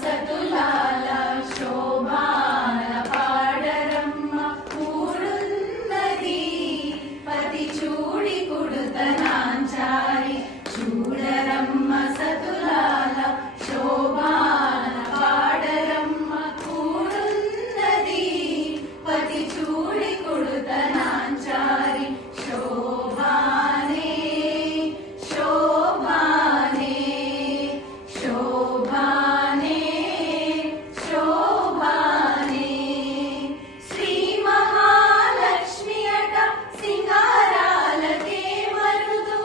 సతులాల శోభాన పాడరమ్మ కూడున్నది పతి చూడి కుడుతనాంచారి చూడరమ్మ సతులాల శోభాన పాడరమ్మ కూడున్నది పతి చూడి కుడుతనాంచారి శోభానే శోభానే శోభానే శోభానే శ్రీ మహాలక్ష్మి అట సింగారాలకే మరుదు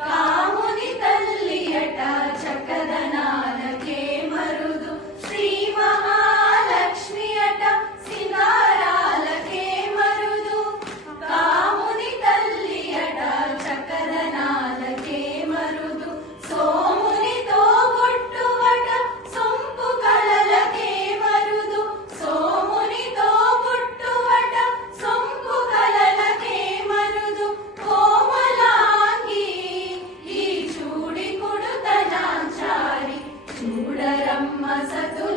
కాముని తల్లి అట చక్కదనాలకే మరుదు శ్రీ మహాలక్ష్మి అట సింగారాలకే మరుదు కాముని తల్లి అట చక్కదనాలకే మరుదు సోమునితో బొట్టువట సొంపు కళలకే మరుదు సోమునితో బొట్టువట సొంపు కళలకే మరుదు కోమలాంగి ఈ చూడి కుడుతనాంచారి చూడరమ్మ సతు